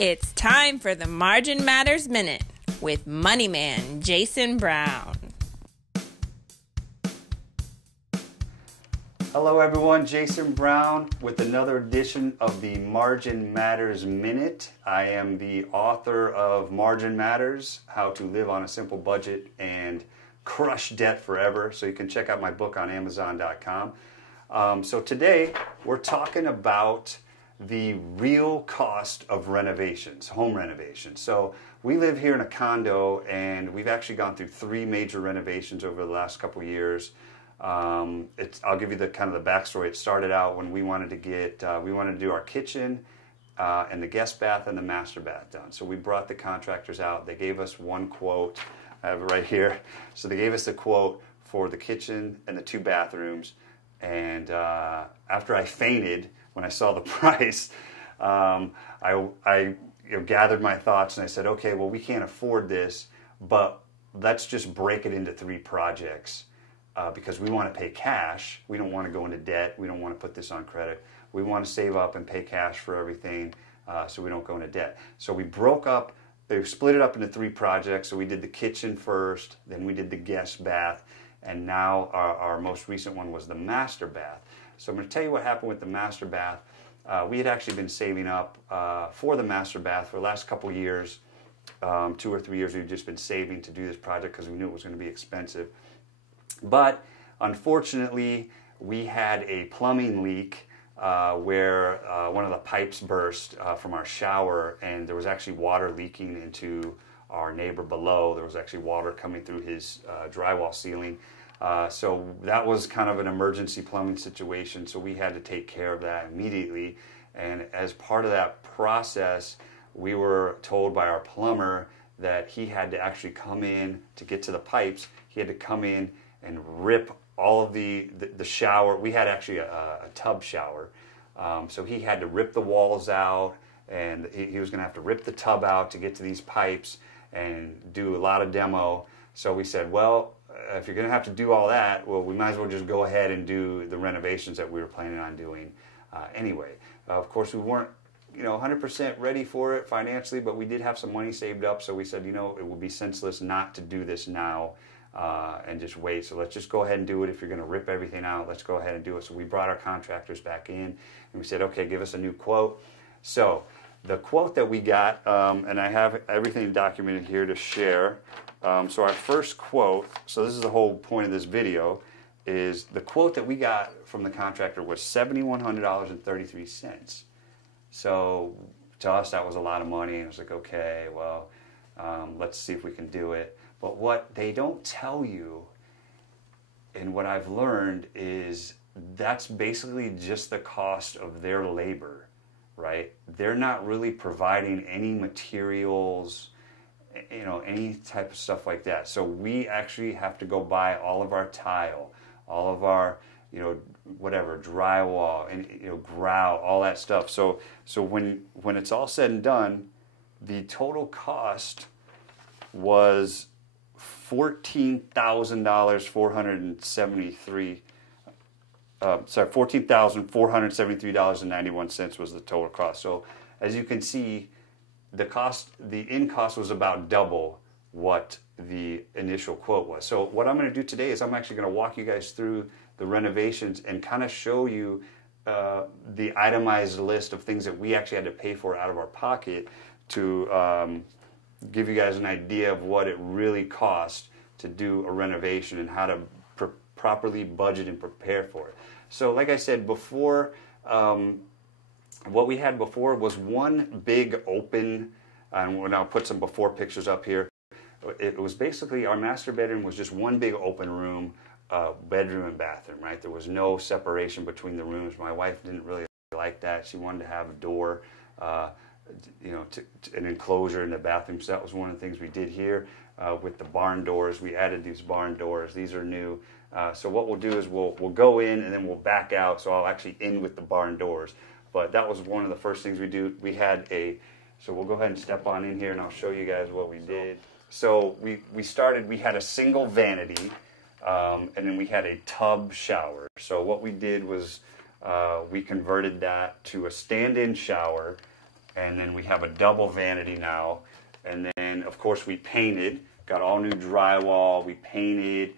It's time for the Margin Matters Minute with Money Man Jason Brown. Hello everyone, Jason Brown with another edition of the Margin Matters Minute. I am the author of Margin Matters, How to Live on a Simple Budget and Crush Debt Forever. So you can check out my book on Amazon.com. So today we're talking about the real cost of renovations, home renovations. So we live here in a condo and we've actually gone through 3 major renovations over the last couple years. I'll give you the kind of the backstory. It started out when we wanted to do our kitchen and the guest bath and the master bath done. So we brought the contractors out. They gave us one quote. I have it right here. So they gave us the quote for the kitchen and the 2 bathrooms. And after I fainted when I saw the price, I gathered my thoughts and I said, okay, well, we can't afford this, but let's just break it into 3 projects. Because we want to pay cash. We don't want to go into debt. We don't want to put this on credit. We want to save up and pay cash for everything so we don't go into debt. So we split it up into 3 projects. So we did the kitchen first, then we did the guest bath, and now our most recent one was the master bath. So I'm going to tell you what happened with the master bath. We had actually been saving up for the master bath for the last couple years. 2 or 3 years we've just been saving to do this project because we knew it was going to be expensive. But unfortunately, we had a plumbing leak where one of the pipes burst from our shower, and there was actually water leaking into our neighbor below. There was actually water coming through his drywall ceiling. So that was kind of an emergency plumbing situation, so we had to take care of that immediately. And as part of that process, we were told by our plumber that he had to actually come in to get to the pipes. He had to come in and rip all of the shower. We had actually a tub shower. So he had to rip the walls out, and he was going to have to rip the tub out to get to these pipes and do a lot of demo. So we said, well, if you're going to have to do all that, well, we might as well just go ahead and do the renovations that we were planning on doing anyway. Of course, we weren't 100% ready for it financially, but we did have some money saved up. So we said, it would be senseless not to do this now. And just wait. So let's just go ahead and do it. If you're going to rip everything out, let's go ahead and do it. So we brought our contractors back in and we said, okay, give us a new quote. So the quote that we got, and I have everything documented here to share. So our first quote, so this is the whole point of this video, is the quote that we got from the contractor was $7,100.33. So to us, that was a lot of money. And it was like, okay, well, let's see if we can do it. But what they don't tell you, and what I've learned, is that's basically just the cost of their labor, right? They're not really providing any materials, any type of stuff like that. So we actually have to go buy all of our tile, all of our, drywall, and grout, all that stuff. So when it's all said and done, the total cost was $14,473.91 was the total cost. So as you can see, the in cost was about double what the initial quote was. So what I'm going to do today is I'm actually going to walk you guys through the renovations and kind of show you the itemized list of things that we actually had to pay for out of our pocket to give you guys an idea of what it really costs to do a renovation and how to properly budget and prepare for it. So like I said before, what we had before was one big open, and I'll put some before pictures up here. It was basically, our master bedroom was just one big open room, bedroom and bathroom, right? There was no separation between the rooms. My wife didn't really like that. She wanted to have a door, an enclosure in the bathroom. So that was one of the things we did here with the barn doors. We added these barn doors. These are new. So what we'll do is we'll go in and then we'll back out. So I'll actually end with the barn doors. But that was one of the first things we do. We had so we'll go ahead and step on in here and I'll show you guys what we did. So we had a single vanity, and then we had a tub shower. So what we did was we converted that to a stand-in shower and then we have a double vanity now. And then, of course, we painted, got all new drywall. We painted,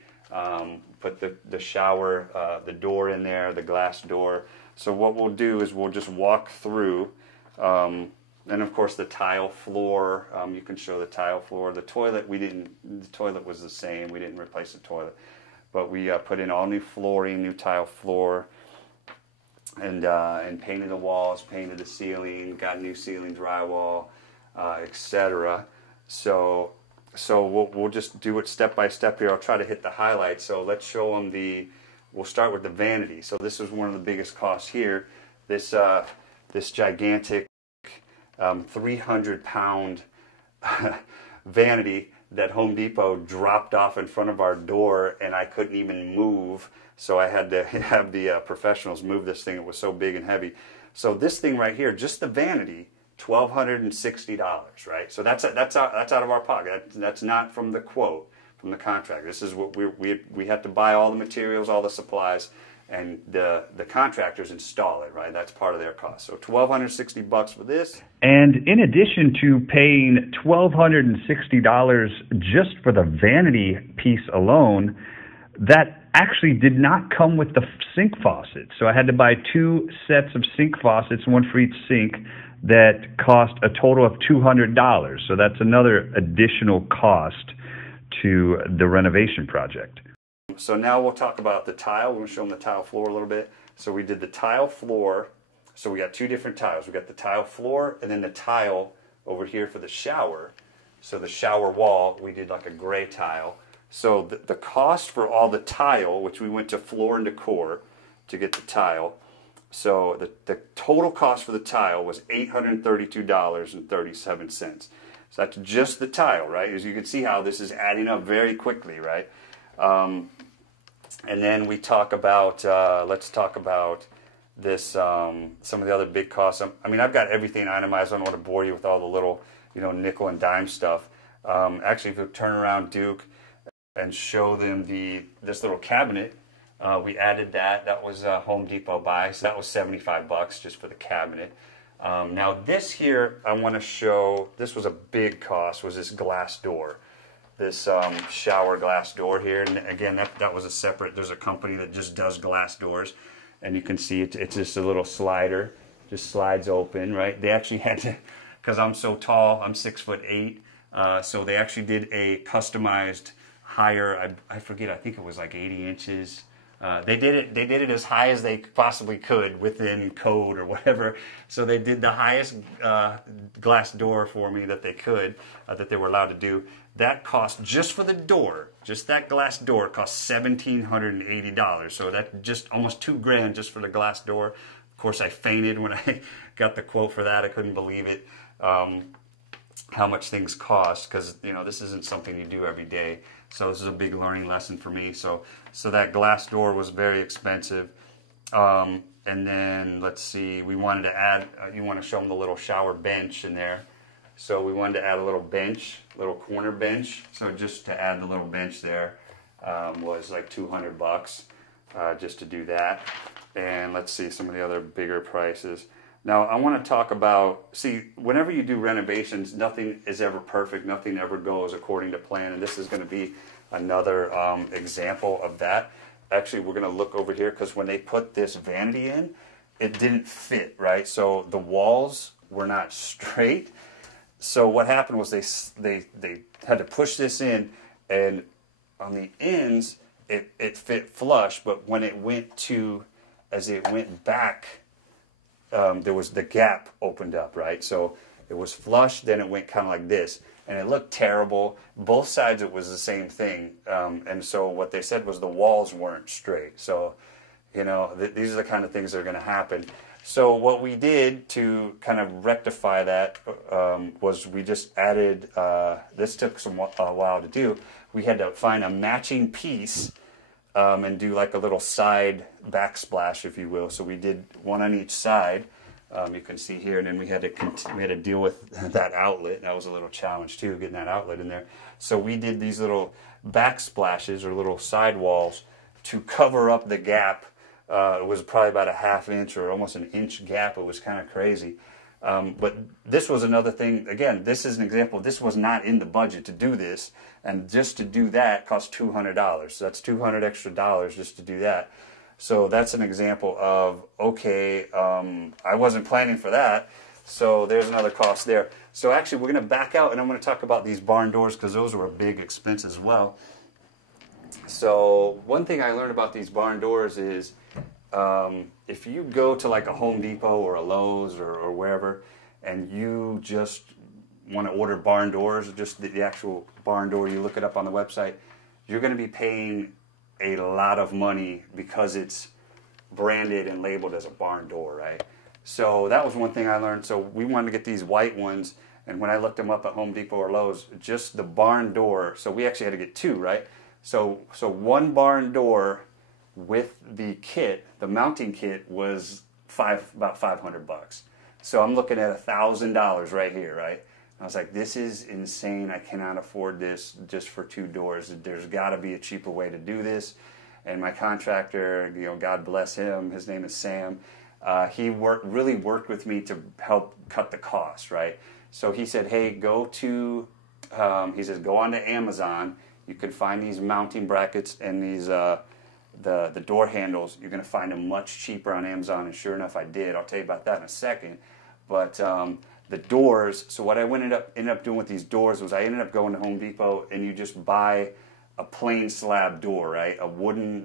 put the shower, the door in there, the glass door. So what we'll do is we'll just walk through. And of course the tile floor, you can show the tile floor. The toilet, the toilet was the same. We didn't replace the toilet. But we put in all new flooring, new tile floor, and painted the walls, painted the ceiling, got new ceiling drywall, etc. So we'll just do it step by step here. I'll try to hit the highlights. So let's show them we'll start with the vanity. So this was one of the biggest costs here. This gigantic 300-pound vanity that Home Depot dropped off in front of our door, and I couldn't even move. So I had to have the professionals move this thing. It was so big and heavy. So this thing right here, just the vanity, $1,260, right? So that's out of our pocket. That's not from the quote, from the contract. This is what we had to buy all the materials, all the supplies, and the contractors install it, right? That's part of their cost. So $1,260 for this. And in addition to paying $1,260 just for the vanity piece alone, that actually did not come with the sink faucet. So I had to buy 2 sets of sink faucets, one for each sink, that cost a total of $200. So that's another additional cost to the renovation project. So now we'll talk about the tile. We're going to show them the tile floor a little bit. So we did the tile floor. So we got 2 different tiles. We got the tile floor and then the tile over here for the shower. So the shower wall, we did like a gray tile. So the cost for all the tile, which we went to Floor and Decor to get the tile. So the total cost for the tile was $832.37. So that's just the tile, right? As you can see how this is adding up very quickly, right? And then we talk about, let's talk about this, some of the other big costs. I mean, I've got everything itemized. I don't want to bore you with all the little, nickel and dime stuff. Actually, if you turn around, Duke, and show them this little cabinet, we added that. That was a Home Depot buy, so that was $75 just for the cabinet. Now this here, I want to show, this was a big cost, was this glass door. This shower glass door here, and again that was a separate, there's a company that just does glass doors, and you can see it's just a little slider, just slides open, right? They actually had to, because I'm so tall, I'm 6'8", so they actually did a customized higher, I forget, I think it was like 80 inches. They did it as high as they possibly could within code or whatever. So they did the highest glass door for me that they could, that they were allowed to do. That cost, just for the door, just that glass door, cost $1,780. So that just almost $2,000 just for the glass door. Of course, I fainted when I got the quote for that. I couldn't believe it, how much things cost, because this isn't something you do every day. So this is a big learning lesson for me. So that glass door was very expensive. And then let's see, we wanted to add, you want to show them the little shower bench in there. So we wanted to add a little bench, little corner bench. So just to add the little bench there was like $200 just to do that. And let's see some of the other bigger prices. Now I want to talk about, see, whenever you do renovations, nothing is ever perfect, nothing ever goes according to plan, and this is going to be another example of that. Actually, we're going to look over here, because when they put this vanity in, it didn't fit, right? So the walls were not straight. So what happened was they had to push this in, and on the ends, it fit flush, but when it went to, as it went back, there was the gap opened up, right? So it was flush, then it went kind of like this, and it looked terrible. Both sides it was the same thing, and so what they said was the walls weren't straight. So, these are the kind of things that are going to happen. So what we did to kind of rectify that was we just added, this took a while to do, we had to find a matching piece and do like a little side backsplash, if you will. So we did one on each side. You can see here, and then we had to deal with that outlet. That was a little challenge too, getting that outlet in there. So we did these little backsplashes or little side walls to cover up the gap. It was probably about a ½ inch or almost an inch gap. It was kind of crazy. But this was another thing. Again, this is an example. This was not in the budget to do this, and just to do that cost $200. So that's $200 extra just to do that. So that's an example of, okay, I wasn't planning for that, so there's another cost there. So actually, we're going to back out, and I'm going to talk about these barn doors because those were a big expense as well. So one thing I learned about these barn doors is if you go to like a Home Depot or a Lowe's or wherever, and you just want to order barn doors, just the actual barn door, you look it up on the website, you're going to be paying a lot of money because it's branded and labeled as a barn door, right? So that was one thing I learned. So we wanted to get these white ones, and when I looked them up at Home Depot or Lowe's, just the barn door, so we actually had to get two, right? So one barn door with the kit, the mounting kit, was about $500. So I'm looking at $1,000 right here, right? I was like, this is insane. I cannot afford this just for two doors. There's got to be a cheaper way to do this. And my contractor, God bless him, his name is Sam. He really worked with me to help cut the cost, right? So he said, hey, go on to Amazon. You can find these mounting brackets and these the door handles. You're going to find them much cheaper on Amazon, and sure enough, I did. I'll tell you about that in a second. But the doors, so what I ended up doing with these doors was I ended up going to Home Depot, and you just buy a plain slab door, right?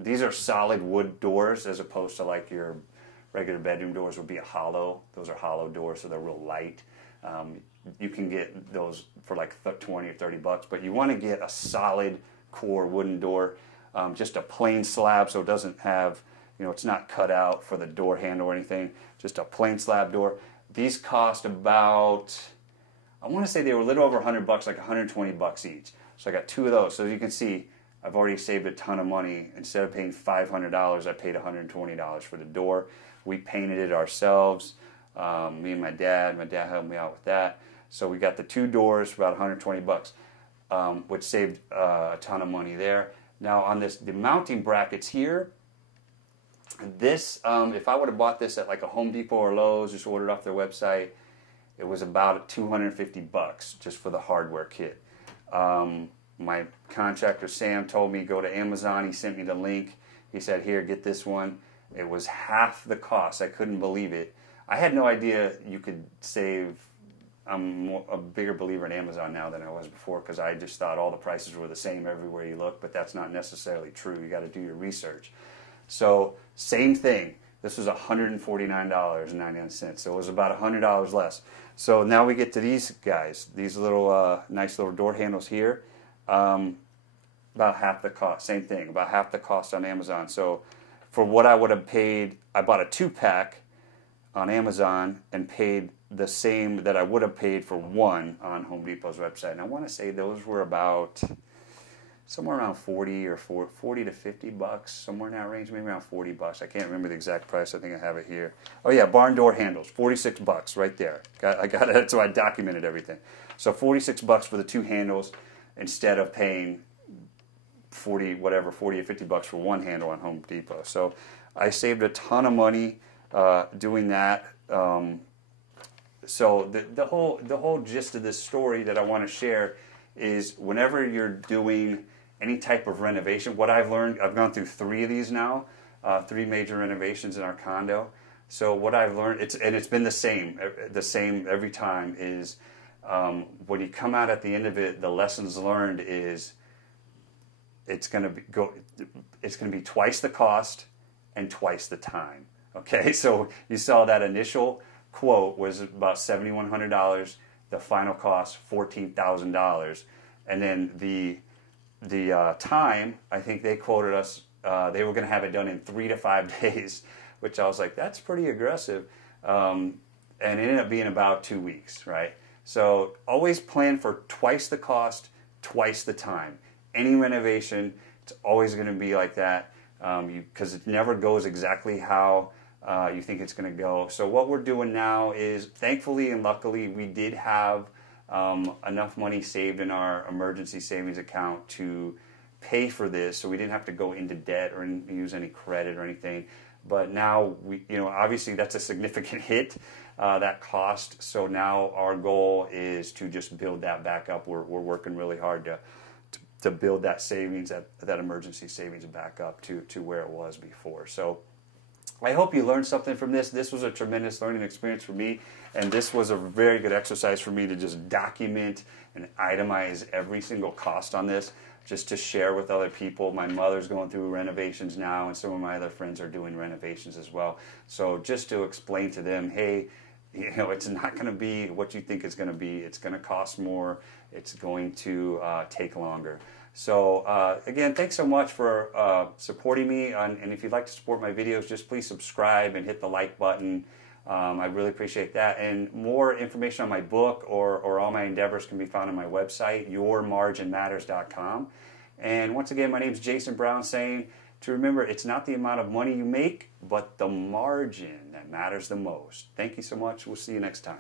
These are solid wood doors as opposed to like your regular bedroom doors would be a hollow. Those are hollow doors, so they're real light. You can get those for like $20 or $30, but you want to get a solid core wooden door, just a plain slab, so it doesn't have, it's not cut out for the door handle or anything, just a plain slab door. These cost about, I want to say they were a little over $100, like $120 each. So I got two of those. So as you can see, I've already saved a ton of money. Instead of paying $500, I paid $120 for the door. We painted it ourselves. Me and my dad helped me out with that. So we got the two doors for about $120, which saved a ton of money there. Now on the mounting brackets here, this, if I would have bought this at like a Home Depot or Lowe's, just ordered off their website, it was about $250 just for the hardware kit. My contractor Sam told me go to Amazon. He sent me the link. He said, here, get this one. It was half the cost. I couldn't believe it. I had no idea you could save. I'm a bigger believer in Amazon now than I was before because I just thought all the prices were the same everywhere you look, but that's not necessarily true. You got to do your research. So same thing. This was $149.99, so it was about $100 less. So now we get to these guys, these little nice little door handles here. About half the cost. Same thing, about half the cost on Amazon. So for what I would have paid, I bought a 2-pack on Amazon and paid the same that I would have paid for one on Home Depot's website. And I want to say those were about somewhere around $40 to $50, somewhere in that range, maybe around $40. I can't remember the exact price. I think I have it here. Oh yeah, barn door handles, $46 right there. I got it, so I documented everything. So $46 for the two handles instead of paying $40 or $50 for one handle on Home Depot. So I saved a ton of money doing that. So the whole gist of this story that I want to share is whenever you're doing any type of renovation, what I've learned, I've gone through 3 of these now, 3 major renovations in our condo. So what I've learned, it's been the same every time, is when you come out at the end of it, the lessons learned is it's going to be twice the cost and twice the time. Okay, so you saw that initial quote was about $7,100. The final cost $14,000, and then the time, I think they quoted us. They were going to have it done in 3 to 5 days, which I was like, that's pretty aggressive. And it ended up being about 2 weeks, right? So always plan for twice the cost, twice the time. Any renovation, it's always going to be like that because it never goes exactly how you think it's going to go. So what we're doing now is, thankfully and luckily, we did have enough money saved in our emergency savings account to pay for this, so we didn't have to go into debt or use any credit or anything. But now, obviously that's a significant hit. that cost. So now our goal is to just build that back up. We're working really hard to build that savings, that emergency savings back up to where it was before. So I hope you learned something from this. This was a tremendous learning experience for me, and this was a very good exercise for me to just document and itemize every single cost on this, just to share with other people. My mother's going through renovations now, and some of my other friends are doing renovations as well. So just to explain to them, hey, it's not going to be what you think it's going to be. It's going to cost more. It's going to take longer. So again, thanks so much for supporting me. And if you'd like to support my videos, just please subscribe and hit the like button. I really appreciate that. And more information on my book or all my endeavors can be found on my website, yourmarginmatters.com. And once again, my name is Jason Brown, saying to remember, it's not the amount of money you make, but the margin that matters the most. Thank you so much. We'll see you next time.